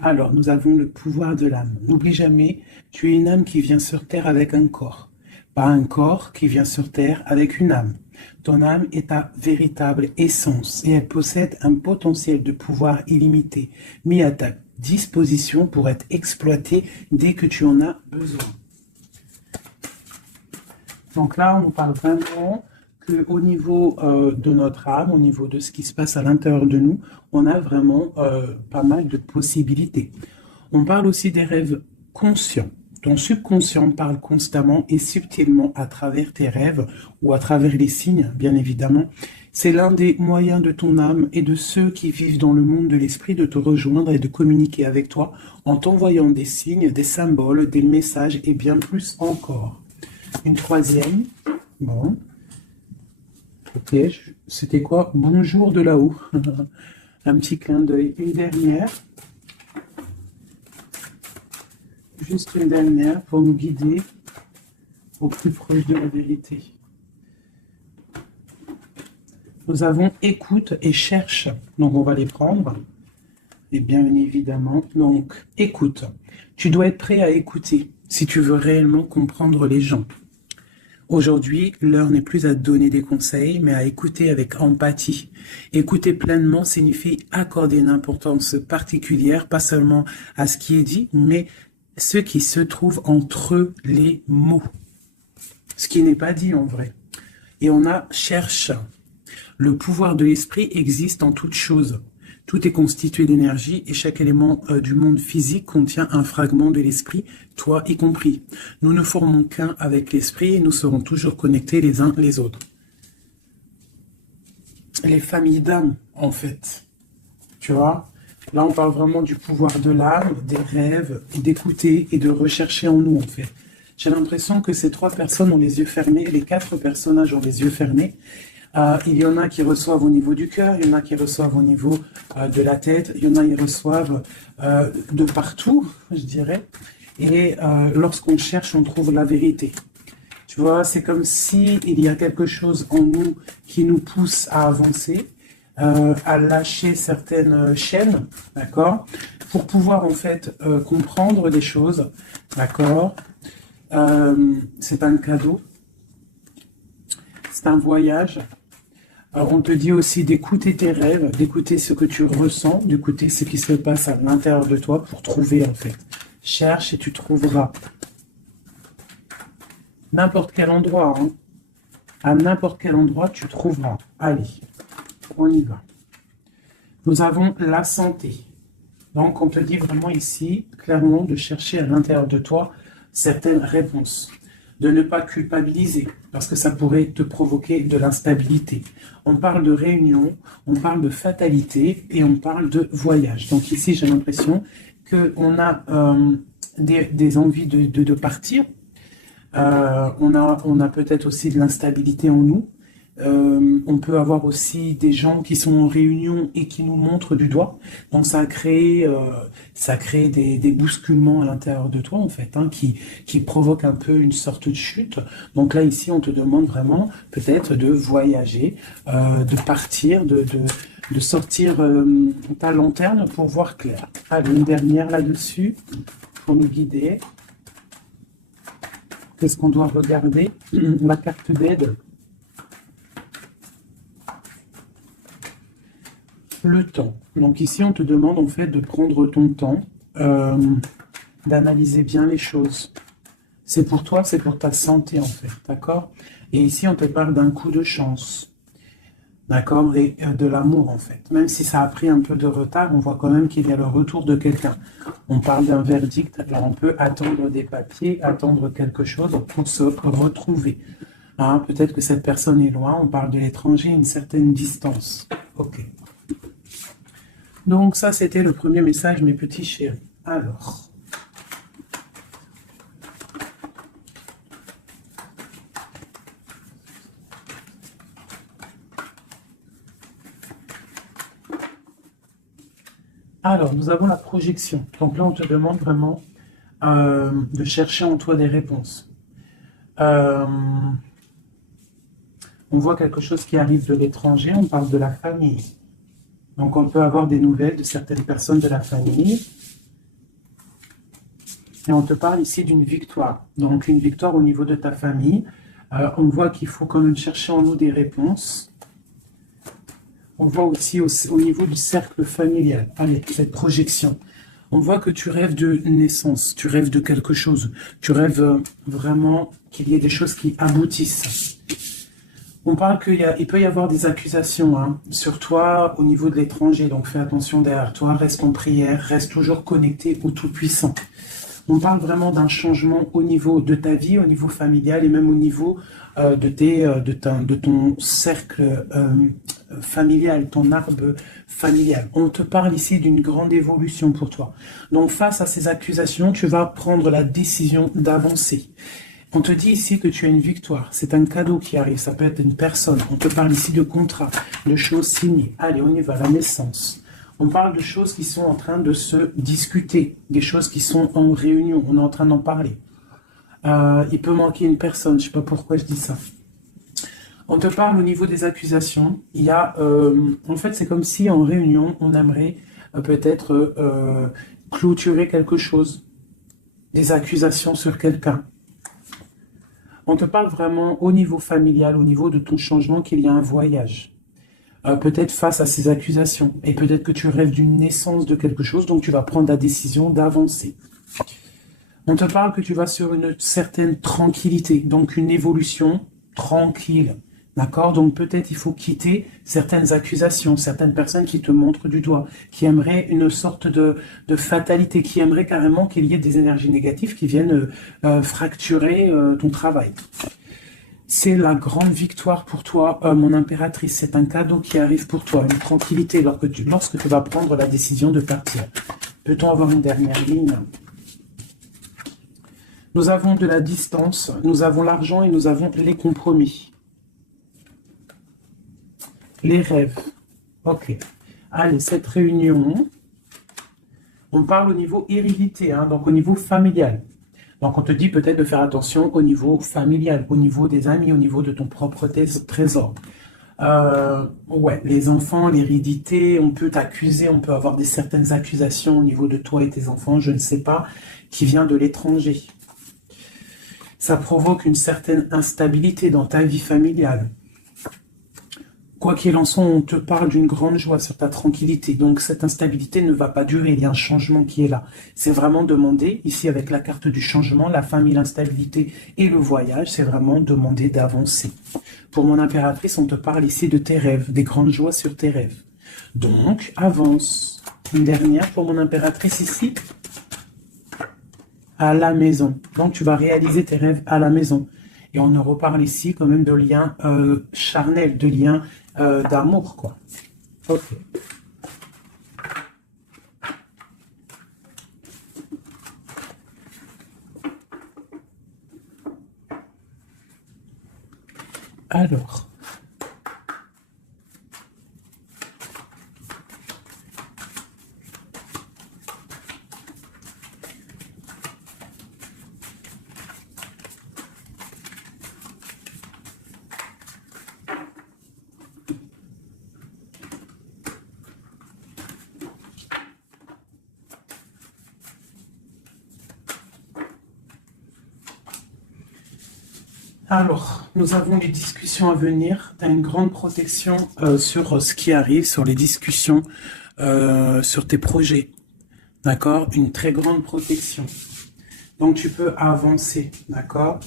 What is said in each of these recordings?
Alors, nous avons le pouvoir de l'âme. N'oublie jamais, tu es une âme qui vient sur Terre avec un corps, pas un corps qui vient sur Terre avec une âme. Ton âme est ta véritable essence et elle possède un potentiel de pouvoir illimité, mis à ta disposition pour être exploité dès que tu en as besoin. Donc là, on parle vraiment qu'au niveau de notre âme, au niveau de ce qui se passe à l'intérieur de nous, on a vraiment pas mal de possibilités. On parle aussi des rêves conscients. Ton subconscient parle constamment et subtilement à travers tes rêves ou à travers les signes, bien évidemment. C'est l'un des moyens de ton âme et de ceux qui vivent dans le monde de l'esprit de te rejoindre et de communiquer avec toi en t'envoyant des signes, des symboles, des messages et bien plus encore. Une troisième. Bon. Ok, c'était quoi? Bonjour de là-haut. Un petit clin d'œil. Une dernière. Juste une dernière pour nous guider au plus proche de la vérité. Nous avons écoute et cherche. Donc on va les prendre. Et bien évidemment, donc écoute. Tu dois être prêt à écouter si tu veux réellement comprendre les gens. Aujourd'hui, l'heure n'est plus à donner des conseils, mais à écouter avec empathie. Écouter pleinement signifie accorder une importance particulière, pas seulement à ce qui est dit, mais ce qui se trouve entre les mots. Ce qui n'est pas dit en vrai. Et on a cherche. Le pouvoir de l'esprit existe en toute chose. Tout est constitué d'énergie et chaque élément du monde physique contient un fragment de l'esprit, toi y compris. Nous ne formons qu'un avec l'esprit et nous serons toujours connectés les uns les autres. Les familles d'âmes, en fait. Tu vois? Là, on parle vraiment du pouvoir de l'âme, des rêves, d'écouter et de rechercher en nous, en fait. J'ai l'impression que ces trois personnes ont les yeux fermés, les quatre personnages ont les yeux fermés. Il y en a qui reçoivent au niveau du cœur, il y en a qui reçoivent au niveau de la tête, il y en a qui reçoivent de partout, je dirais. Et lorsqu'on cherche, on trouve la vérité. Tu vois, c'est comme si il y a quelque chose en nous qui nous pousse à avancer, à lâcher certaines chaînes, d'accord, pour pouvoir en fait comprendre des choses, d'accord. C'est un cadeau, c'est un voyage. Alors, on te dit aussi d'écouter tes rêves, d'écouter ce que tu ressens, d'écouter ce qui se passe à l'intérieur de toi pour trouver en fait. Cherche et tu trouveras. N'importe quel endroit, hein. À n'importe quel endroit, tu trouveras. Allez, on y va. Nous avons la santé. Donc, on te dit vraiment ici, clairement, de chercher à l'intérieur de toi certaines réponses. De ne pas culpabiliser, parce que ça pourrait te provoquer de l'instabilité. On parle de réunion, on parle de fatalité et on parle de voyage. Donc ici, j'ai l'impression qu'on a des envies de partir. On a peut-être aussi de l'instabilité en nous. On peut avoir aussi des gens qui sont en réunion et qui nous montrent du doigt. Donc ça crée des bousculements à l'intérieur de toi en fait, hein, qui provoquent un peu une sorte de chute. Donc là ici on te demande vraiment peut-être de voyager, de partir, de sortir ta lanterne pour voir clair. Allez, une dernière là-dessus pour nous guider. Qu'est-ce qu'on doit regarder? La carte d'aide. Le temps. Donc ici, on te demande en fait de prendre ton temps, d'analyser bien les choses. C'est pour toi, c'est pour ta santé en fait, d'accord? Et ici, on te parle d'un coup de chance, d'accord? Et de l'amour en fait. Même si ça a pris un peu de retard, on voit quand même qu'il y a le retour de quelqu'un. On parle d'un verdict, alors on peut attendre des papiers, attendre quelque chose pour se retrouver. Hein, peut-être que cette personne est loin, on parle de l'étranger, une certaine distance. Ok. Donc ça, c'était le premier message, mes petits chéris. Alors, nous avons la projection. Donc là, on te demande vraiment de chercher en toi des réponses. On voit quelque chose qui arrive de l'étranger, on parle de la famille. Donc on peut avoir des nouvelles de certaines personnes de la famille. Et on te parle ici d'une victoire. Donc, une victoire au niveau de ta famille. On voit qu'il faut quand même chercher en nous des réponses. On voit aussi au niveau du cercle familial, avec cette projection. On voit que tu rêves de naissance, tu rêves de quelque chose. Tu rêves vraiment qu'il y ait des choses qui aboutissent. On parle qu'il peut y avoir des accusations sur toi au niveau de l'étranger. Donc, fais attention derrière toi, reste en prière, reste toujours connecté au Tout-Puissant. On parle vraiment d'un changement au niveau de ta vie, au niveau familial et même au niveau de ton cercle familial, ton arbre familial. On te parle ici d'une grande évolution pour toi. Donc face à ces accusations, tu vas prendre la décision d'avancer. On te dit ici que tu as une victoire. C'est un cadeau qui arrive. Ça peut être une personne. On te parle ici de contrat, de choses signées. Allez, on y va, la naissance. On parle de choses qui sont en train de se discuter, des choses qui sont en réunion, on est en train d'en parler. Il peut manquer une personne, je ne sais pas pourquoi je dis ça. On te parle au niveau des accusations. Il y a, en fait, c'est comme si en réunion, on aimerait peut-être clôturer quelque chose, des accusations sur quelqu'un. On te parle vraiment au niveau familial, au niveau de ton changement, qu'il y a un voyage. Peut-être face à ces accusations. Et peut-être que tu rêves d'une naissance de quelque chose, donc tu vas prendre la décision d'avancer. On te parle que tu vas sur une certaine tranquillité, donc une évolution tranquille. D'accord? Donc peut-être il faut quitter certaines accusations, certaines personnes qui te montrent du doigt, qui aimeraient une sorte de fatalité, qui aimeraient carrément qu'il y ait des énergies négatives qui viennent fracturer ton travail. C'est la grande victoire pour toi, mon impératrice. C'est un cadeau qui arrive pour toi, une tranquillité lorsque tu vas prendre la décision de partir. Peut-on avoir une dernière ligne? Nous avons de la distance, nous avons l'argent et nous avons les compromis. Les rêves. Ok. Allez, cette réunion, on parle au niveau hérédité, donc au niveau familial. Donc, on te dit peut-être de faire attention au niveau familial, au niveau des amis, au niveau de ton propre trésor. Ouais, les enfants, l'hérédité, on peut t'accuser, on peut avoir certaines accusations au niveau de toi et tes enfants, je ne sais pas, qui vient de l'étranger. Ça provoque une certaine instabilité dans ta vie familiale. Quoi qu'il en soit, on te parle d'une grande joie sur ta tranquillité. Donc, cette instabilité ne va pas durer. Il y a un changement qui est là. C'est vraiment demander, ici avec la carte du changement, la famille, l'instabilité et le voyage, c'est vraiment demander d'avancer. Pour mon impératrice, on te parle ici de tes rêves, des grandes joies sur tes rêves. Donc, avance. Une dernière pour mon impératrice ici. À la maison. Donc, tu vas réaliser tes rêves à la maison. Et on reparle ici quand même de liens charnels, de liens d'amour, quoi. Ok. Alors. Alors, nous avons les discussions à venir. Tu as une grande protection sur ce qui arrive, sur les discussions, sur tes projets. D'accord? Une très grande protection. Donc, tu peux avancer. D'accord?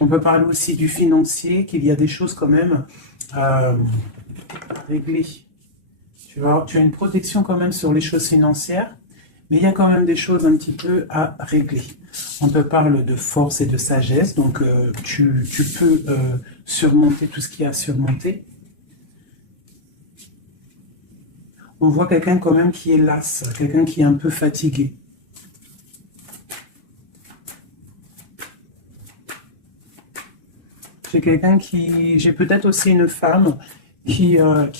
On peut parler aussi du financier, qu'il y a des choses quand même réglées. Tu as une protection quand même sur les choses financières. Mais il y a quand même des choses un petit peu à régler. On te parle de force et de sagesse, donc tu peux surmonter tout ce qu'il y a à surmonter. On voit quelqu'un quand même qui est las, quelqu'un qui est un peu fatigué. J'ai peut-être aussi une femme qui a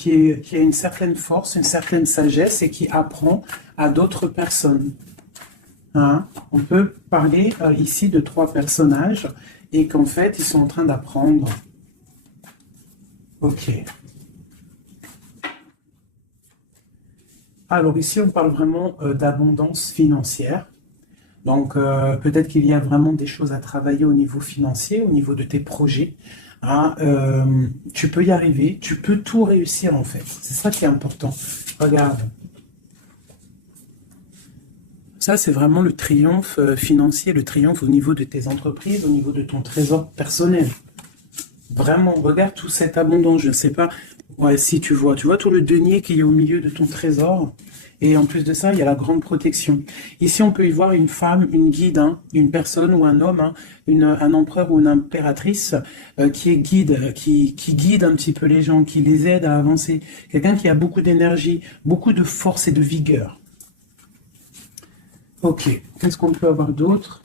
une certaine force, une certaine sagesse et qui apprend à d'autres personnes. On peut parler ici de 3 personnages et qu'en fait, ils sont en train d'apprendre. Ok. Alors ici, on parle vraiment d'abondance financière. Donc, peut-être qu'il y a vraiment des choses à travailler au niveau financier, au niveau de tes projets. Hein, tu peux y arriver, tu peux tout réussir en fait. C'est ça qui est important. Regarde. Ça, c'est vraiment le triomphe financier, le triomphe au niveau de tes entreprises, au niveau de ton trésor personnel. Vraiment, regarde toute cette abondance. Je ne sais pas ouais, si tu vois tout le denier qu'il y a au milieu de ton trésor. Et en plus de ça, il y a la grande protection. Ici, on peut y voir une femme, une guide, hein, une personne ou un homme, hein, un empereur ou une impératrice qui est guide, qui guide un petit peu les gens, qui les aide à avancer. Quelqu'un qui a beaucoup d'énergie, beaucoup de force et de vigueur. Ok, qu'est-ce qu'on peut avoir d'autre?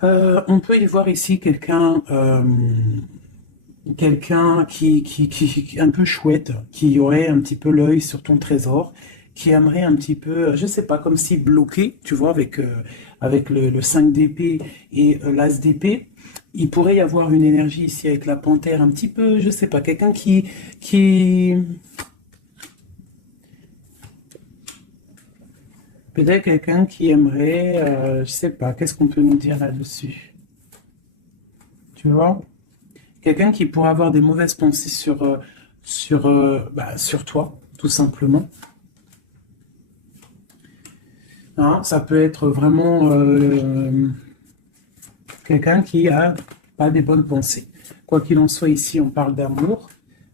On peut y voir ici quelqu'un qui est un peu chouette, qui aurait un petit peu l'œil sur ton trésor, qui aimerait un petit peu, je sais pas, comme si bloqué, tu vois, avec le 5 d'épée et l'as d'épée. Il pourrait y avoir une énergie ici avec la panthère, un petit peu, je sais pas, quelqu'un qui, peut-être quelqu'un qui aimerait, je sais pas, qu'est-ce qu'on peut nous dire là-dessus? Tu vois? Quelqu'un qui pourrait avoir des mauvaises pensées sur toi, tout simplement. Hein, ça peut être vraiment quelqu'un qui a pas des bonnes pensées. Quoi qu'il en soit, ici, on parle d'amour,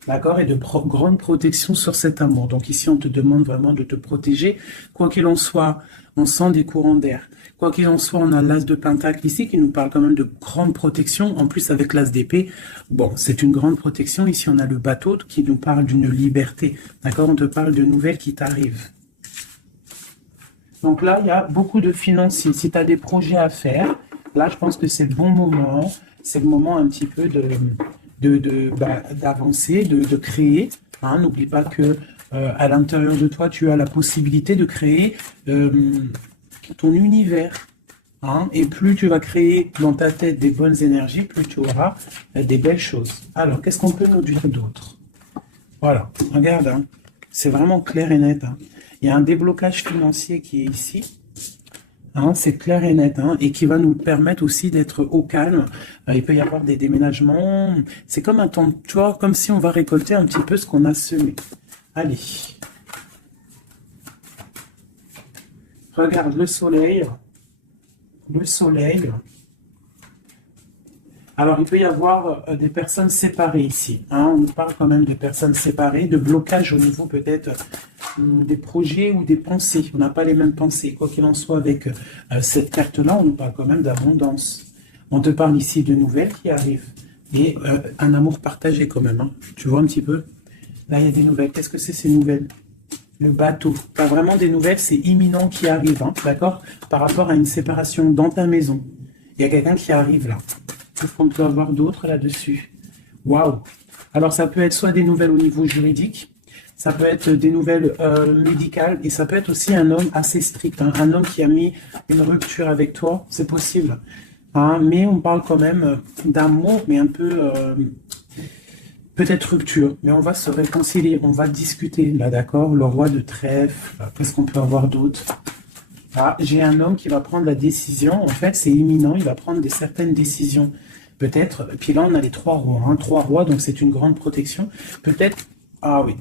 d'accord, et de grande protection sur cet amour. Donc ici, on te demande vraiment de te protéger. Quoi qu'il en soit, on sent des courants d'air. Quoi qu'il en soit, on a l'as de pentacle ici qui nous parle quand même de grande protection. En plus, avec l'as d'épée, bon, c'est une grande protection. Ici, on a le bateau qui nous parle d'une liberté. D'accord, on te parle de nouvelles qui t'arrivent. Donc là, il y a beaucoup de financiers. Si tu as des projets à faire, là, je pense que c'est le bon moment. C'est le moment un petit peu d'avancer, de créer. Hein, n'oublie pas que à l'intérieur de toi, tu as la possibilité de créer ton univers. Hein, et plus tu vas créer dans ta tête des bonnes énergies, plus tu auras des belles choses. Alors, qu'est-ce qu'on peut nous dire d'autre? Voilà, regarde, hein, c'est vraiment clair et net. Hein. Il y a un déblocage financier qui est ici. Hein, c'est clair et net, hein, et qui va nous permettre aussi d'être au calme. Il peut y avoir des déménagements. C'est comme un temps, tu vois, comme si on va récolter un petit peu ce qu'on a semé. Allez. Regarde le soleil. Le soleil. Alors, il peut y avoir des personnes séparées ici. Hein, on parle quand même de personnes séparées, de blocage au niveau peut-être des projets ou des pensées. On n'a pas les mêmes pensées. Quoi qu'il en soit, avec cette carte-là, on nous parle quand même d'abondance. On te parle ici de nouvelles qui arrivent. Et un amour partagé quand même. Hein. Tu vois un petit peu? Là, il y a des nouvelles. Qu'est-ce que c'est ces nouvelles? Le bateau. Pas vraiment des nouvelles, c'est imminent qui arrive. Hein, d'accord? Par rapport à une séparation dans ta maison. Il y a quelqu'un qui arrive là. Qu'est-ce qu'on peut avoir d'autre là-dessus? Waouh! Alors, ça peut être soit des nouvelles au niveau juridique, ça peut être des nouvelles médicales, et ça peut être aussi un homme assez strict, hein, un homme qui a mis une rupture avec toi, c'est possible. Hein, mais on parle quand même d'amour, mais un peu, peut-être rupture, mais on va se réconcilier, on va discuter, là, d'accord? Le roi de trèfle, qu'est-ce qu'on peut avoir d'autre? Ah, j'ai un homme qui va prendre la décision, en fait, c'est imminent, il va prendre certaines décisions, peut-être. Puis là, on a les trois rois, hein, trois rois, donc c'est une grande protection. Peut-être, ah oui,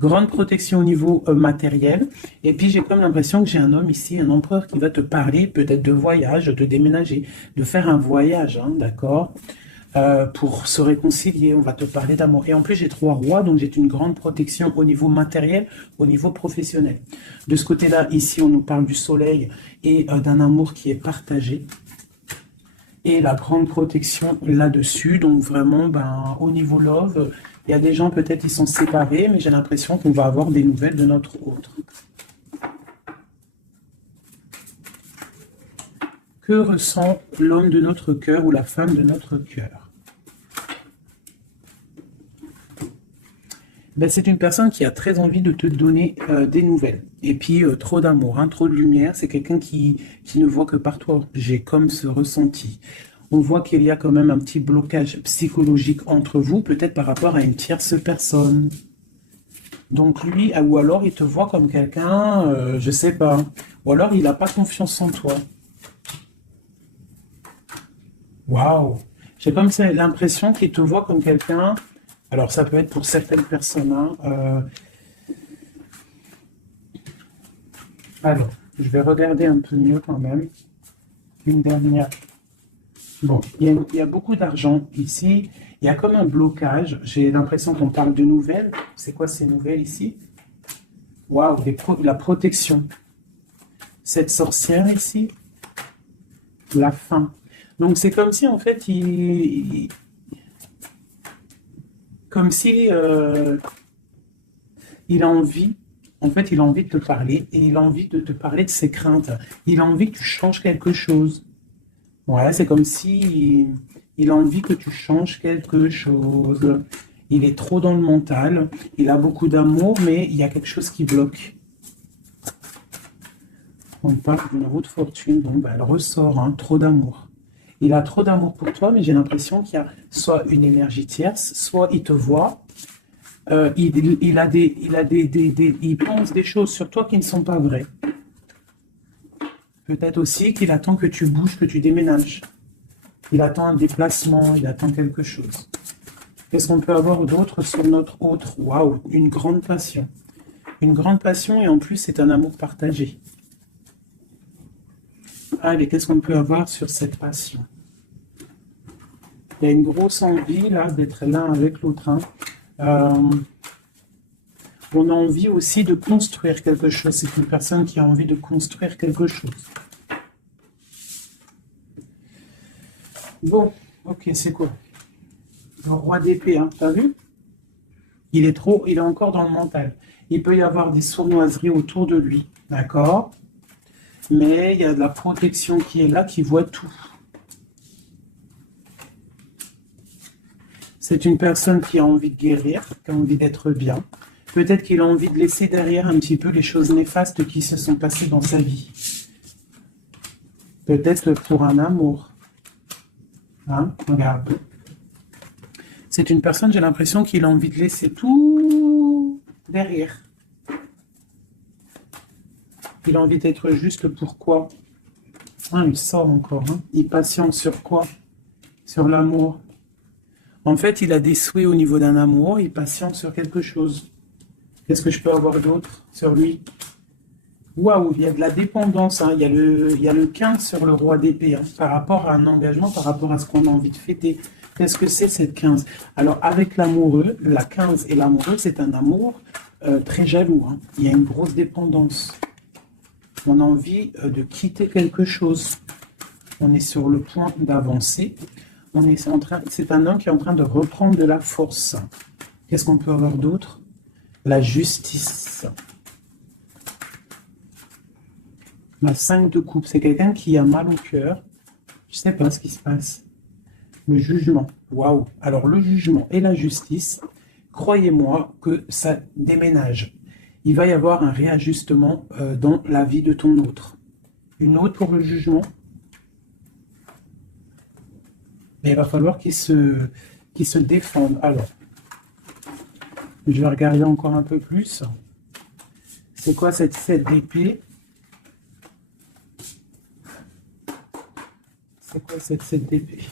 grande protection au niveau matériel. Et puis, j'ai comme l'impression que j'ai un homme ici, un empereur qui va te parler peut-être de voyage, de déménager, de faire un voyage, hein, d'accord? Pour se réconcilier, on va te parler d'amour. Et en plus, j'ai trois rois, donc j'ai une grande protection au niveau matériel, au niveau professionnel. De ce côté-là, ici, on nous parle du soleil et d'un amour qui est partagé. Et la grande protection là-dessus, donc vraiment, ben, au niveau love, il y a des gens, peut-être, ils sont séparés, mais j'ai l'impression qu'on va avoir des nouvelles de notre autre. Que ressent l'homme de notre cœur ou la femme de notre cœur? Ben, c'est une personne qui a très envie de te donner des nouvelles. Et puis, trop d'amour, hein, trop de lumière. C'est quelqu'un qui ne voit que par toi. J'ai comme ce ressenti. On voit qu'il y a quand même un petit blocage psychologique entre vous, peut-être par rapport à une tierce personne. Donc lui, ou alors il te voit comme quelqu'un, je sais pas. Ou alors il n'a pas confiance en toi. Waouh! J'ai comme ça l'impression qu'il te voit comme quelqu'un. Alors ça peut être pour certaines personnes, hein, alors, je vais regarder un peu mieux quand même. Une dernière. Bon, il y a beaucoup d'argent ici. Il y a comme un blocage. J'ai l'impression qu'on parle de nouvelles. C'est quoi ces nouvelles ici? Waouh, la protection. Cette sorcière ici, la fin. Donc c'est comme si en fait, comme si il a envie, en fait, il a envie de te parler et il a envie de te parler de ses craintes. Il a envie que tu changes quelque chose. Ouais, c'est comme si il a envie que tu changes quelque chose. Il est trop dans le mental. Il a beaucoup d'amour, mais il y a quelque chose qui bloque. On parle d'une roue de fortune, donc bah, elle ressort, hein, trop d'amour. Il a trop d'amour pour toi, mais j'ai l'impression qu'il y a soit une énergie tierce, soit il te voit, il pense des choses sur toi qui ne sont pas vraies. Peut-être aussi qu'il attend que tu bouges, que tu déménages. Il attend un déplacement, il attend quelque chose. Qu'est-ce qu'on peut avoir d'autre sur notre autre? Waouh, une grande passion. Une grande passion et en plus c'est un amour partagé. Allez, qu'est-ce qu'on peut avoir sur cette passion? Il y a une grosse envie là d'être l'un avec l'autre. Hein. On a envie aussi de construire quelque chose. C'est une personne qui a envie de construire quelque chose. Bon, ok, c'est quoi? Le roi d'épée, hein, t'as vu? Il est encore dans le mental. Il peut y avoir des sournoiseries autour de lui, d'accord? Mais il y a de la protection qui est là, qui voit tout. C'est une personne qui a envie de guérir, qui a envie d'être bien. Peut-être qu'il a envie de laisser derrière un petit peu les choses néfastes qui se sont passées dans sa vie. Peut-être pour un amour. Hein? Regarde. C'est une personne, j'ai l'impression qu'il a envie de laisser tout derrière. Il a envie d'être juste pour quoi? Ah, il sort encore. Hein? Il patiente sur quoi? Sur l'amour. En fait, il a des souhaits au niveau d'un amour, il patiente sur quelque chose. Qu'est-ce que je peux avoir d'autre sur lui? Waouh, il y a de la dépendance. Hein. Il y a le 15 sur le roi d'épée, hein, par rapport à un engagement, par rapport à ce qu'on a envie de fêter. Qu'est-ce que c'est cette 15? Alors, avec l'amoureux, la 15 et l'amoureux, c'est un amour très jaloux. Hein. Il y a une grosse dépendance. On a envie de quitter quelque chose. On est sur le point d'avancer. C'est un homme qui est en train de reprendre de la force. Qu'est-ce qu'on peut avoir d'autre? La justice. La 5 de coupe, c'est quelqu'un qui a mal au cœur. Je ne sais pas ce qui se passe. Le jugement. Waouh. Alors le jugement et la justice, croyez-moi que ça déménage. Il va y avoir un réajustement dans la vie de ton autre. Une autre pour le jugement. Mais il va falloir qu'il se défende. Alors, je vais regarder encore un peu plus. C'est quoi cette 7 d'épée? C'est quoi cette 7 d'épée?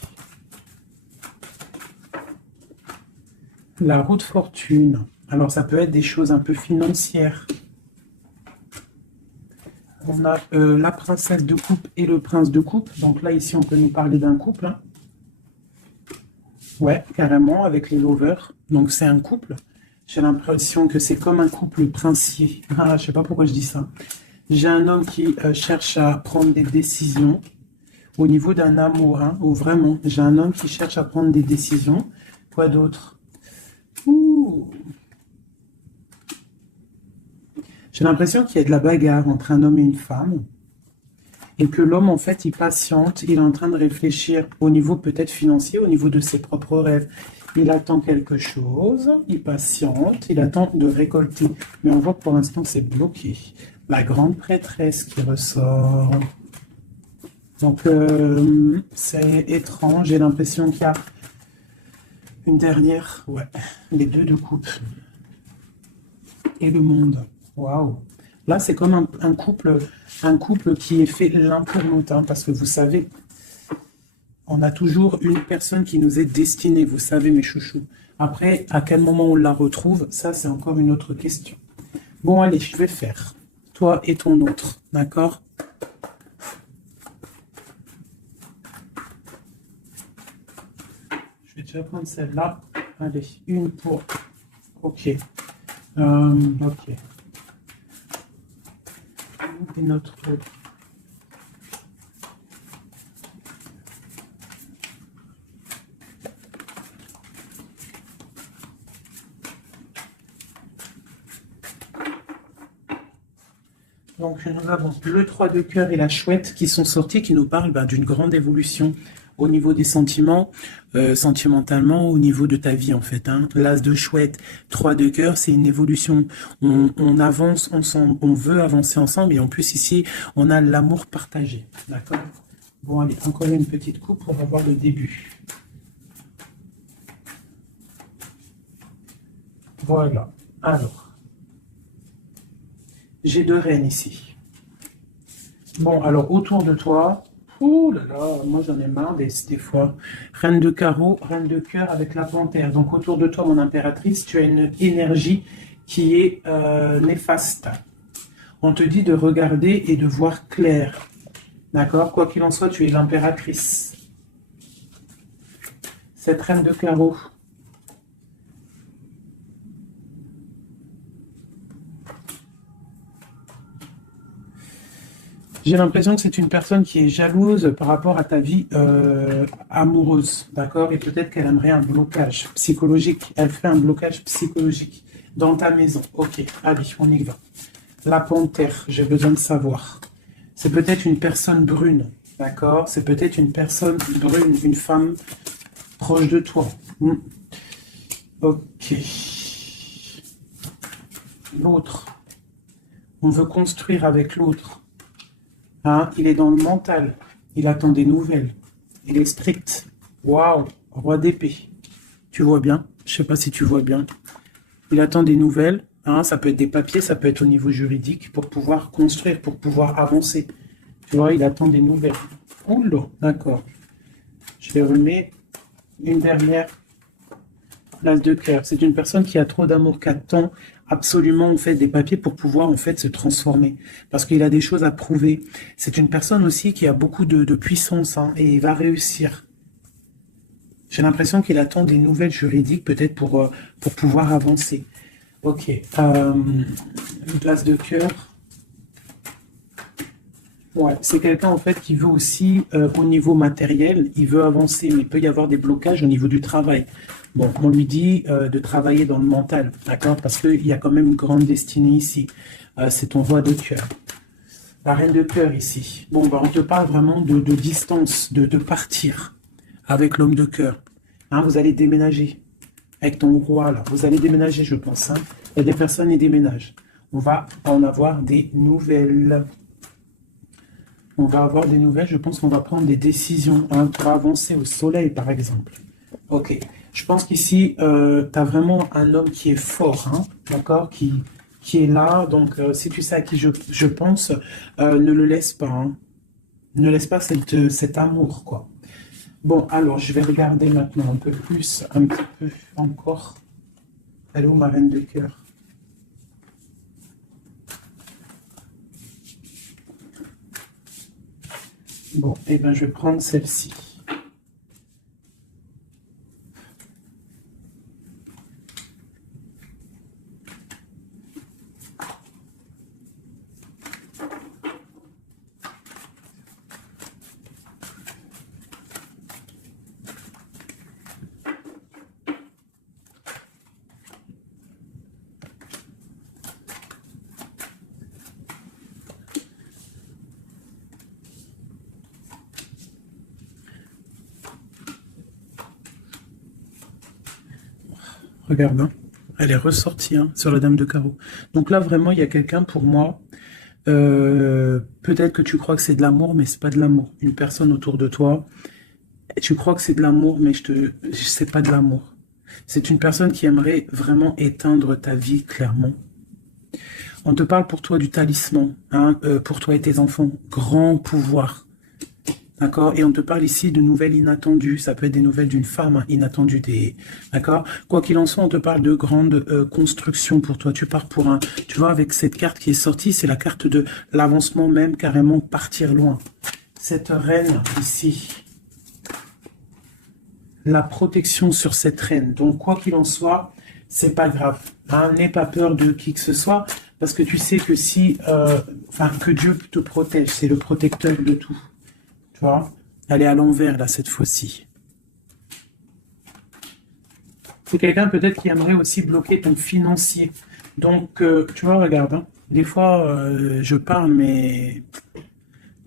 La roue de fortune. Alors, ça peut être des choses un peu financières. On a la princesse de coupe et le prince de coupe. Donc là, ici, on peut nous parler d'un couple. Hein. Ouais, carrément, avec les lovers. Donc, c'est un couple. J'ai l'impression que c'est comme un couple princier. Ah, je sais pas pourquoi je dis ça. J'ai un homme qui cherche à prendre des décisions au niveau d'un amour. Hein, ou vraiment, j'ai un homme qui cherche à prendre des décisions. Quoi d'autre? J'ai l'impression qu'il y a de la bagarre entre un homme et une femme. Et que l'homme, en fait, il patiente. Il est en train de réfléchir au niveau peut-être financier, au niveau de ses propres rêves. Il attend quelque chose, il patiente, il attend de récolter. Mais on voit que pour l'instant, c'est bloqué. La grande prêtresse qui ressort. Donc, c'est étrange. J'ai l'impression qu'il y a une dernière. Ouais, les deux de coupe. Et le monde. Waouh. Là, c'est comme un couple qui est fait l'un pour l'autre. Hein, parce que vous savez, on a toujours une personne qui nous est destinée. Vous savez, mes chouchous. Après, à quel moment on la retrouve, ça, c'est encore une autre question. Bon, allez, je vais faire. Toi et ton autre. D'accord? Je vais déjà prendre celle-là. Allez, une pour... Ok. Ok. Et notre... Donc, nous avons le 3 de cœur et la chouette qui sont sortis, qui nous parlent d'une grande évolution au niveau des sentiments, sentimentalement, au niveau de ta vie, en fait. Hein. L'as de chouette, 3 de cœur, c'est une évolution. On avance ensemble, on veut avancer ensemble. Et en plus, ici, on a l'amour partagé. D'accord? Bon, allez, encore une petite coupe pour avoir le début. Voilà. Alors. J'ai deux reines ici. Bon, alors autour de toi, ouh là là, moi j'en ai marre des fois. Reine de carreau, reine de cœur avec la panthère. Donc autour de toi, mon impératrice, tu as une énergie qui est néfaste. On te dit de regarder et de voir clair. D'accord? Quoi qu'il en soit, tu es l'impératrice. Cette reine de carreau. J'ai l'impression que c'est une personne qui est jalouse par rapport à ta vie amoureuse, d'accord? Et peut-être qu'elle aimerait un blocage psychologique. Elle fait un blocage psychologique dans ta maison. Ok, allez, on y va. La panthère, j'ai besoin de savoir. C'est peut-être une personne brune, d'accord? C'est peut-être une personne brune, une femme proche de toi. Ok. L'autre. On veut construire avec l'autre. Hein, il est dans le mental. Il attend des nouvelles. Il est strict. Waouh, roi d'épée. Tu vois bien? Je sais pas si tu vois bien. Il attend des nouvelles. Hein, ça peut être des papiers, ça peut être au niveau juridique pour pouvoir construire, pour pouvoir avancer. Tu vois, il attend des nouvelles. Oula, d'accord. Je les remets une dernière place de cœur. C'est une personne qui a trop d'amour, qui attend absolument en fait des papiers pour pouvoir en fait se transformer parce qu'il a des choses à prouver. C'est une personne aussi qui a beaucoup de puissance hein, et il va réussir. J'ai l'impression qu'il attend des nouvelles juridiques peut-être pour pouvoir avancer. Ok, une place de cœur. Ouais, c'est quelqu'un en fait qui veut aussi au niveau matériel, il veut avancer, mais il peut y avoir des blocages au niveau du travail. Bon, on lui dit de travailler dans le mental, d'accord? Parce qu'il y a quand même une grande destinée ici. C'est ton roi de cœur. La reine de cœur ici. Bon, on te parle vraiment de distance, de partir avec l'homme de cœur. Hein, vous allez déménager avec ton roi là. Vous allez déménager, je pense. Hein. Il y a des personnes qui déménagent. On va en avoir des nouvelles. On va avoir des nouvelles. Je pense qu'on va prendre des décisions hein, pour avancer au soleil, par exemple. Ok. Je pense qu'ici, tu as vraiment un homme qui est fort, hein, d'accord, qui est là. Donc, si tu sais à qui je pense, ne le laisse pas. Hein. Ne laisse pas cet amour, quoi. Bon, alors, je vais regarder maintenant un peu plus, un petit peu encore. Elle est où ma reine de cœur? Bon, eh bien, je vais prendre celle-ci. regarde, hein. Elle est ressortie hein, sur la dame de carreau. Donc là, vraiment, il y a quelqu'un pour moi. Peut-être que tu crois que c'est de l'amour, mais c'est pas de l'amour. Une personne autour de toi, tu crois que c'est de l'amour, mais c'est pas de l'amour. C'est une personne qui aimerait vraiment éteindre ta vie, clairement. On te parle pour toi du talisman, hein, pour toi et tes enfants. Grand pouvoir. D'accord? Et on te parle ici de nouvelles inattendues. Ça peut être des nouvelles d'une femme hein, inattendue. D'accord? Quoi qu'il en soit, on te parle de grandes constructions pour toi. Tu pars pour un... Tu vois, avec cette carte qui est sortie, c'est la carte de l'avancement même, carrément partir loin. Cette reine ici, la protection sur cette reine. Donc, quoi qu'il en soit, c'est pas grave. Hein, n'aie pas peur de qui que ce soit, parce que tu sais que si... que Dieu te protège, c'est le protecteur de tout. Tu vois, elle est à l'envers, là, cette fois-ci. C'est quelqu'un, peut-être, qui aimerait aussi bloquer ton financier. Donc, tu vois, regarde, hein, des fois, je parle, mais...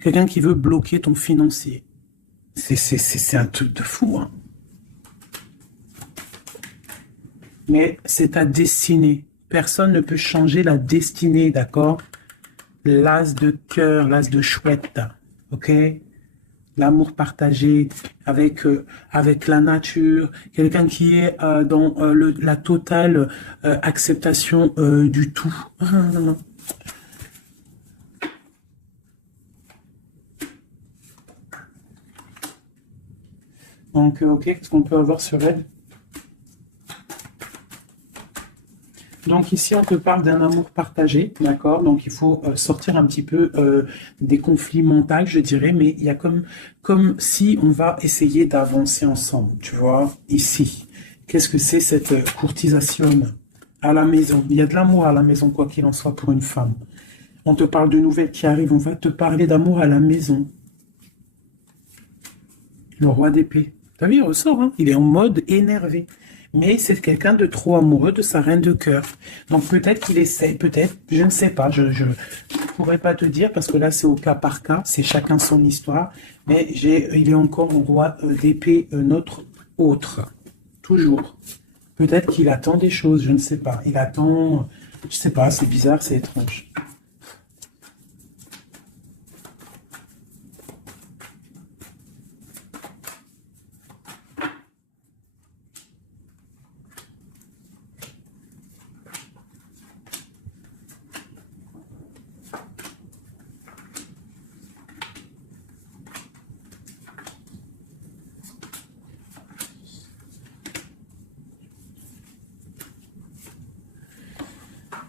Quelqu'un qui veut bloquer ton financier. C'est un truc de fou, hein. Mais c'est ta destinée. Personne ne peut changer la destinée, d'accord? L'as de cœur, l'as de chouette, ok? L'amour partagé avec la nature, quelqu'un qui est dans la totale acceptation du tout. Ah, non, non. Donc, ok, qu'est-ce qu'on peut avoir sur elle? Donc ici, on te parle d'un amour partagé, d'accord? Donc il faut sortir un petit peu des conflits mentaux, je dirais, mais il y a comme si on va essayer d'avancer ensemble, tu vois? Ici, qu'est-ce que c'est cette courtisation à la maison? Il y a de l'amour à la maison, quoi qu'il en soit, pour une femme. On te parle de nouvelles qui arrivent, on va te parler d'amour à la maison. Le roi d'épée. T'as vu, il ressort, hein? Il est en mode énervé. Mais c'est quelqu'un de trop amoureux de sa reine de cœur. Donc peut-être qu'il essaie, peut-être, je ne sais pas, je ne pourrais pas te dire, parce que là c'est au cas par cas, c'est chacun son histoire, mais il est encore au roi d'épée, notre autre, toujours. Peut-être qu'il attend des choses, je ne sais pas, il attend, je sais pas, c'est bizarre, c'est étrange.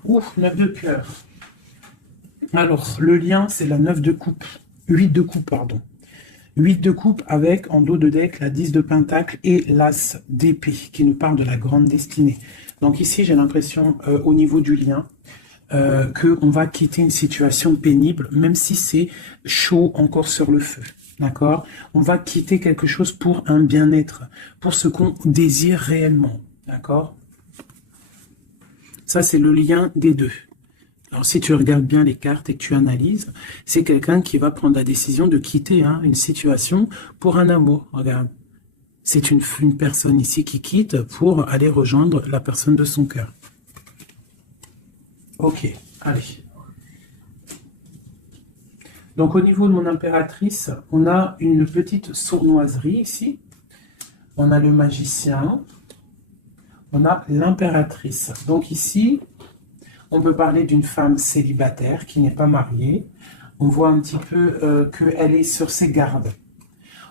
Ouf, 9 de cœur. Alors, le lien, c'est la 9 de coupe. 8 de coupe, pardon. 8 de coupe avec, en dos de deck, la 10 de pentacle et l'as d'épée, qui nous parle de la grande destinée. Donc ici, j'ai l'impression, au niveau du lien, qu'on va quitter une situation pénible, même si c'est chaud encore sur le feu. D'accord? On va quitter quelque chose pour un bien-être, pour ce qu'on désire réellement. D'accord? Ça, c'est le lien des deux. Alors, si tu regardes bien les cartes et que tu analyses, c'est quelqu'un qui va prendre la décision de quitter une situation pour un amour. Regarde, c'est une personne ici qui quitte pour aller rejoindre la personne de son cœur. Ok, allez. Donc, au niveau de mon impératrice, on a une petite sournoiserie ici. On a le magicien. On a l'impératrice. Donc ici, on peut parler d'une femme célibataire qui n'est pas mariée. On voit un petit peu qu'elle est sur ses gardes.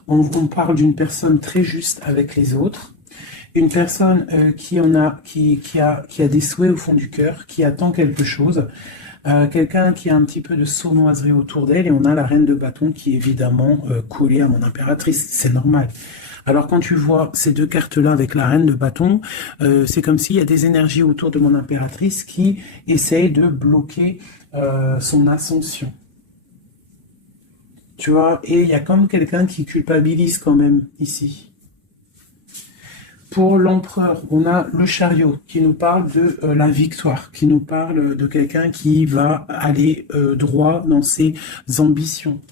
On parle d'une personne très juste avec les autres. Une personne qui a des souhaits au fond du cœur, qui attend quelque chose. Quelqu'un qui a un petit peu de sournoiserie autour d'elle. Et on a la reine de bâton qui est évidemment collée à mon impératrice. C'est normal. Alors quand tu vois ces deux cartes-là avec la reine de bâton, c'est comme s'il y a des énergies autour de mon impératrice qui essayent de bloquer son ascension. Tu vois, et il y a comme quelqu'un qui culpabilise quand même ici. Pour l'empereur, on a le chariot qui nous parle de la victoire, qui nous parle de quelqu'un qui va aller droit dans ses ambitions.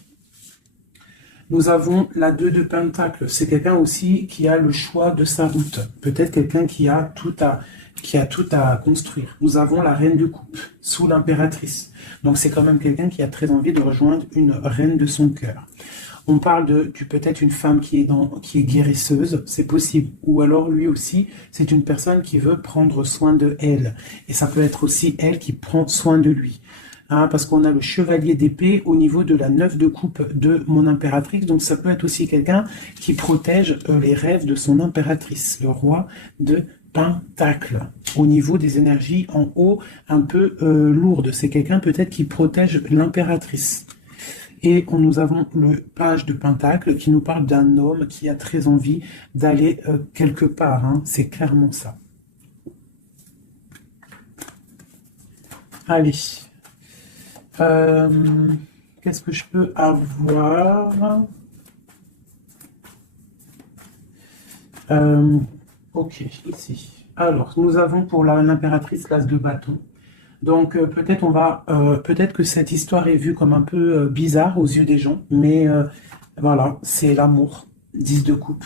Nous avons la 2 de pentacle. C'est quelqu'un aussi qui a le choix de sa route. Peut-être quelqu'un qui a qui a tout à construire. Nous avons la reine de coupe sous l'impératrice. Donc c'est quand même quelqu'un qui a très envie de rejoindre une reine de son cœur. On parle de peut-être une femme qui est guérisseuse, c'est possible. Ou alors lui aussi, c'est une personne qui veut prendre soin de elle. Et ça peut être aussi elle qui prend soin de lui. Hein, parce qu'on a le chevalier d'épée au niveau de la 9 de coupe de mon impératrice. Donc ça peut être aussi quelqu'un qui protège les rêves de son impératrice, le roi de Pentacle, au niveau des énergies en haut un peu lourdes. C'est quelqu'un peut-être qui protège l'impératrice. Et nous avons le page de Pentacle qui nous parle d'un homme qui a très envie d'aller quelque part. Hein. C'est clairement ça. Allez. Qu'est-ce que je peux avoir? Ok, ici. Alors, nous avons pour l'impératrice l'as de bâton. Donc peut-être que cette histoire est vue comme un peu bizarre aux yeux des gens, mais voilà, c'est l'amour, 10 de coupe.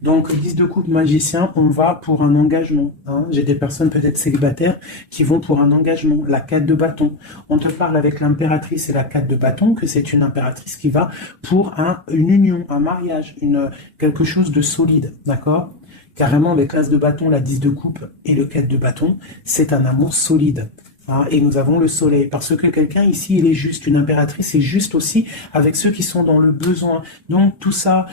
Donc 10 de coupe magicien, on va pour un engagement. Hein. J'ai des personnes peut-être célibataires qui vont pour un engagement, la 4 de bâton. On te parle avec l'impératrice et la 4 de bâton que c'est une impératrice qui va pour une union, un mariage, quelque chose de solide, d'accord? Carrément avec l'as de bâton, la 10 de coupe et le 4 de bâton, c'est un amour solide. Hein, et nous avons le soleil, parce que quelqu'un ici, il est juste, une impératrice est juste aussi avec ceux qui sont dans le besoin. Donc tout ça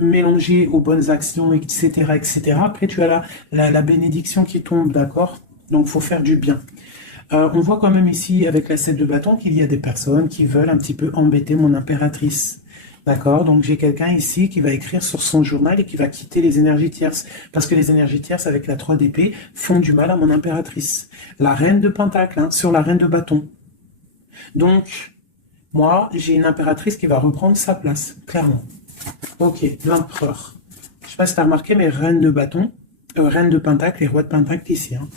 mélangé aux bonnes actions, etc., etc. Après, tu as la bénédiction qui tombe, d'accord? Donc faut faire du bien. On voit quand même ici, avec la 7 de bâton, qu'il y a des personnes qui veulent un petit peu embêter mon impératrice. D'accord, donc j'ai quelqu'un ici qui va écrire sur son journal et qui va quitter les énergies tierces. Parce que les énergies tierces avec la 3 d'épée font du mal à mon impératrice. La reine de pentacle, hein, sur la reine de bâton. Donc, moi, j'ai une impératrice qui va reprendre sa place, clairement. Ok, l'empereur. Je ne sais pas si tu as remarqué, mais reine de bâton, reine de pentacle et roi de pentacle ici. Hein.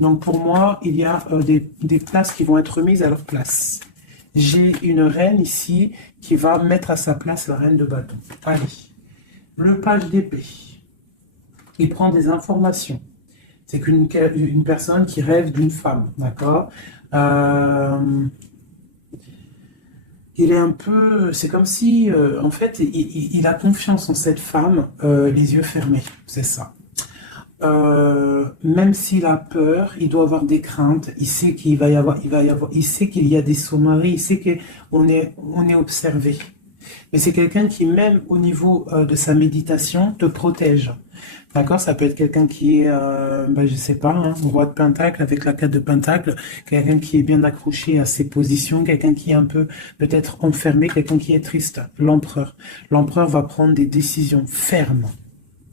Donc pour moi, il y a des places qui vont être mises à leur place. J'ai une reine ici qui va mettre à sa place la reine de bâton. Allez, le page d'épée. Il prend des informations. C'est une personne qui rêve d'une femme, d'accord? Il est un peu... C'est comme si, en fait, il a confiance en cette femme, les yeux fermés. C'est ça. Même s'il a peur, il doit avoir des craintes. Il sait il sait qu'il y a des sous-marins. Il sait qu'on est observé. Mais c'est quelqu'un qui, même au niveau de sa méditation, te protège. D'accord? Ça peut être quelqu'un qui est, je sais pas, hein, roi de pentacle avec la 4 de pentacle, quelqu'un qui est bien accroché à ses positions, quelqu'un qui est un peu peut-être enfermé, quelqu'un qui est triste. L'empereur. L'empereur va prendre des décisions fermes.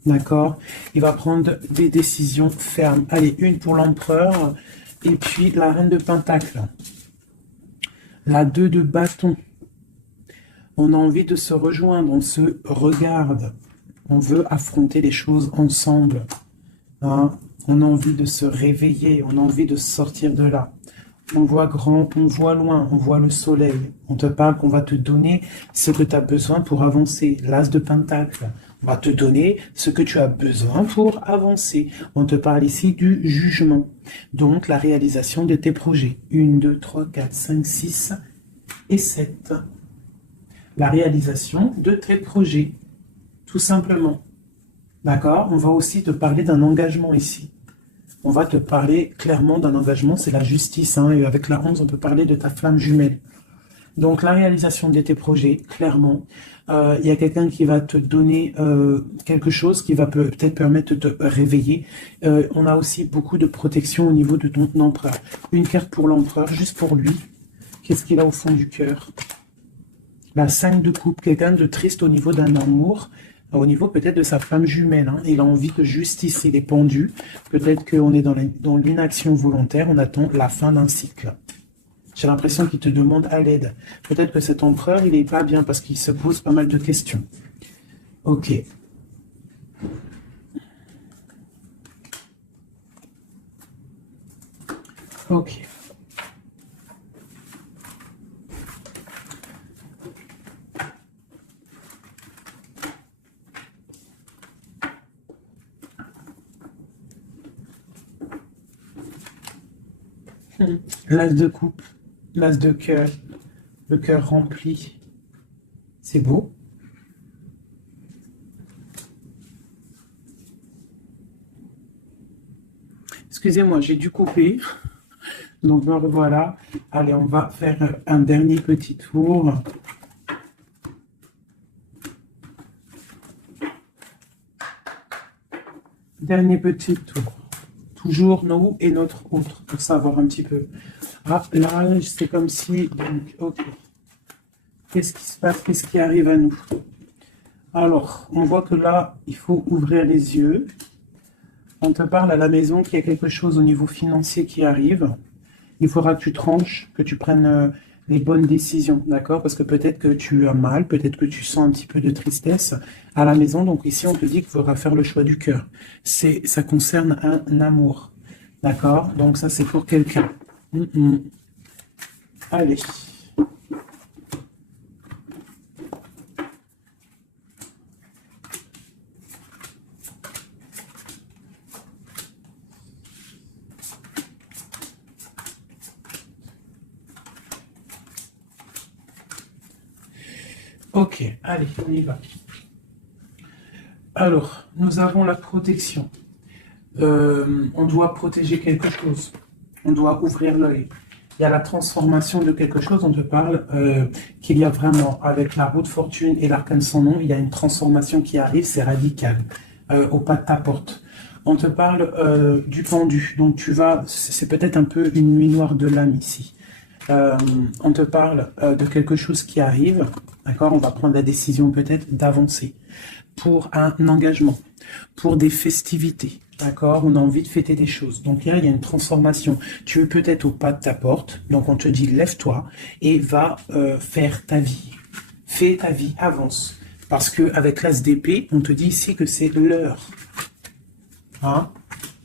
D'accord? Il va prendre des décisions fermes. Allez, une pour l'empereur. Et puis la reine de pentacle. La 2 de bâton. On a envie de se rejoindre. On se regarde. On veut affronter les choses ensemble. Hein? On a envie de se réveiller. On a envie de sortir de là. On voit grand, on voit loin, on voit le soleil. On te parle qu'on va te donner ce que tu as besoin pour avancer. L'as de pentacle. On va te donner ce que tu as besoin pour avancer. On te parle ici du jugement. Donc, la réalisation de tes projets. 1, 2, 3, 4, 5, 6 et 7. La réalisation de tes projets. Tout simplement. D'accord? On va aussi te parler d'un engagement ici. On va te parler clairement d'un engagement, c'est la justice. Hein, et avec la 11, on peut parler de ta flamme jumelle. Donc, la réalisation de tes projets, clairement. Il y a quelqu'un qui va te donner quelque chose qui va peut-être permettre de te réveiller. On a aussi beaucoup de protection au niveau de ton empereur. Une carte pour l'empereur, juste pour lui. Qu'est-ce qu'il a au fond du cœur? La 5 de coupe, quelqu'un de triste au niveau d'un amour, au niveau peut-être de sa femme jumelle. Hein. Il a envie de justice, il est pendu. Peut-être qu'on est dans l'inaction volontaire, on attend la fin d'un cycle. J'ai l'impression qu'il te demande à l'aide. Peut-être que cet empereur, il n'est pas bien parce qu'il se pose pas mal de questions. Ok. Ok. L'as de coupe, l'as de cœur, le cœur rempli. C'est beau. Excusez-moi, j'ai dû couper. Donc me revoilà. Allez, on va faire un dernier petit tour. Dernier petit tour. Toujours nous et notre autre, pour savoir un petit peu. Ah, là, c'est comme si... Donc, ok. Qu'est-ce qui se passe? Qu'est-ce qui arrive à nous? Alors, on voit que là, il faut ouvrir les yeux. On te parle à la maison qu'il y a quelque chose au niveau financier qui arrive. Il faudra que tu tranches, que tu prennes les bonnes décisions, d'accord? Parce que peut-être que tu as mal, peut-être que tu sens un petit peu de tristesse à la maison. Donc ici, on te dit qu'il faudra faire le choix du cœur. Ça concerne un amour, d'accord? Donc ça, c'est pour quelqu'un. Allez. Ok, allez, on y va. Alors, nous avons la protection. On doit protéger quelque chose. On doit ouvrir l'œil. Il y a la transformation de quelque chose. On te parle qu'il y a vraiment, avec la roue de fortune et l'arcane sans nom, il y a une transformation qui arrive, c'est radical, au pas de ta porte. On te parle du pendu. Donc tu vas, c'est peut-être un peu une nuit noire de l'âme ici. On te parle de quelque chose qui arrive, d'accord? On va prendre la décision peut-être d'avancer pour un engagement, pour des festivités, d'accord? On a envie de fêter des choses. Donc là, il y a une transformation. Tu es peut-être au pas de ta porte, donc on te dit lève-toi et va faire ta vie. Fais ta vie, avance. Parce qu'avec l'as d'épée, on te dit ici que c'est l'heure. Hein?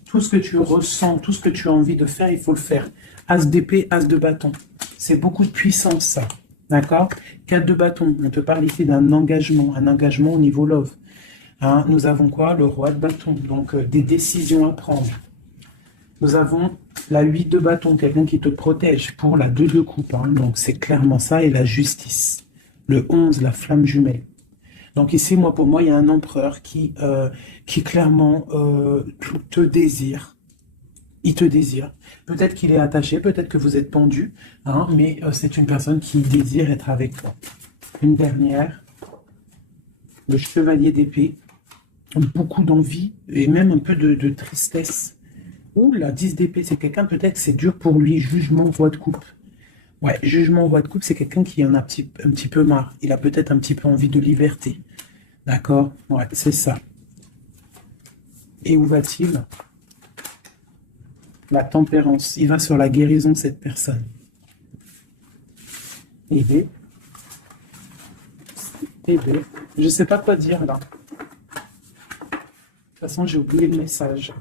Tout ce que tu ressens, tout ce que tu as envie de faire, il faut le faire. As d'épée, as de bâton. C'est beaucoup de puissance, ça. D'accord? 4 de bâton. On te parle ici d'un engagement. Un engagement au niveau love. Hein? Nous avons quoi? Le roi de bâton. Donc, des décisions à prendre. Nous avons la 8 de bâton. Quelqu'un qui te protège pour la 2 de coupe. Hein? Donc, c'est clairement ça. Et la justice. Le 11, la flamme jumelle. Donc ici, pour moi, il y a un empereur qui clairement te désire. Il te désire. Peut-être qu'il est attaché, peut-être que vous êtes pendu, hein, mais c'est une personne qui désire être avec toi. Une dernière, le chevalier d'épée, beaucoup d'envie et même un peu de tristesse. Ouh, la 10 d'épée, c'est quelqu'un, peut-être que c'est dur pour lui, jugement, roi de coupe. Ouais, jugement, roi de coupe, c'est quelqu'un qui en a un petit peu marre. Il a peut-être un petit peu envie de liberté. D'accord? Ouais, c'est ça. Et où va-t-il? La tempérance. Il va sur la guérison de cette personne. Et B. Et B. Je ne sais pas quoi dire là. De toute façon, j'ai oublié le message.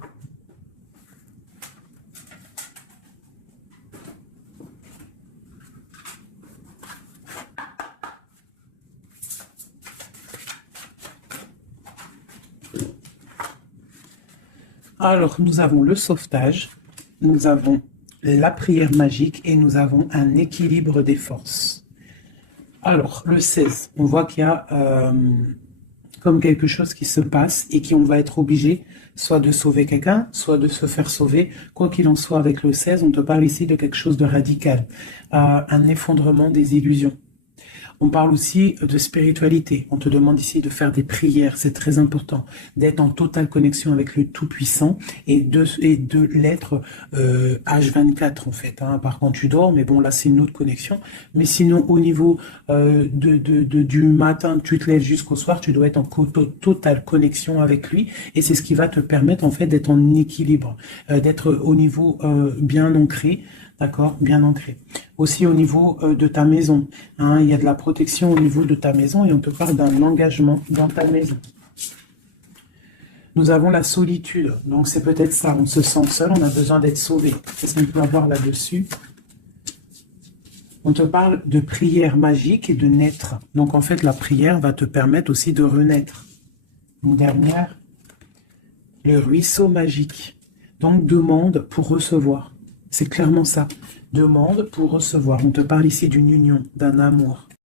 Alors, nous avons le sauvetage, nous avons la prière magique et nous avons un équilibre des forces. Alors, le 16, on voit qu'il y a comme quelque chose qui se passe et qu'on va être obligé soit de sauver quelqu'un, soit de se faire sauver. Quoi qu'il en soit, avec le 16, on te parle ici de quelque chose de radical, un effondrement des illusions. On parle aussi de spiritualité. On te demande ici de faire des prières, c'est très important, d'être en totale connexion avec le Tout-Puissant et de l'être H24 en fait. Hein. Par contre, tu dors, mais bon, là, c'est une autre connexion. Mais sinon, au niveau du matin, tu te lèves jusqu'au soir, tu dois être en totale connexion avec lui et c'est ce qui va te permettre en fait d'être en équilibre, d'être au niveau bien ancré. D'accord, bien ancré. Aussi au niveau de ta maison, hein, il y a de la protection au niveau de ta maison et on te parle d'un engagement dans ta maison. Nous avons la solitude, donc c'est peut-être ça, on se sent seul, on a besoin d'être sauvé. Qu'est-ce qu'on peut avoir là-dessus? On te parle de prière magique et de naître. Donc en fait, la prière va te permettre aussi de renaître. Une dernière, le ruisseau magique. Donc demande pour recevoir. C'est clairement ça. Demande pour recevoir. On te parle ici d'une union, d'un amour.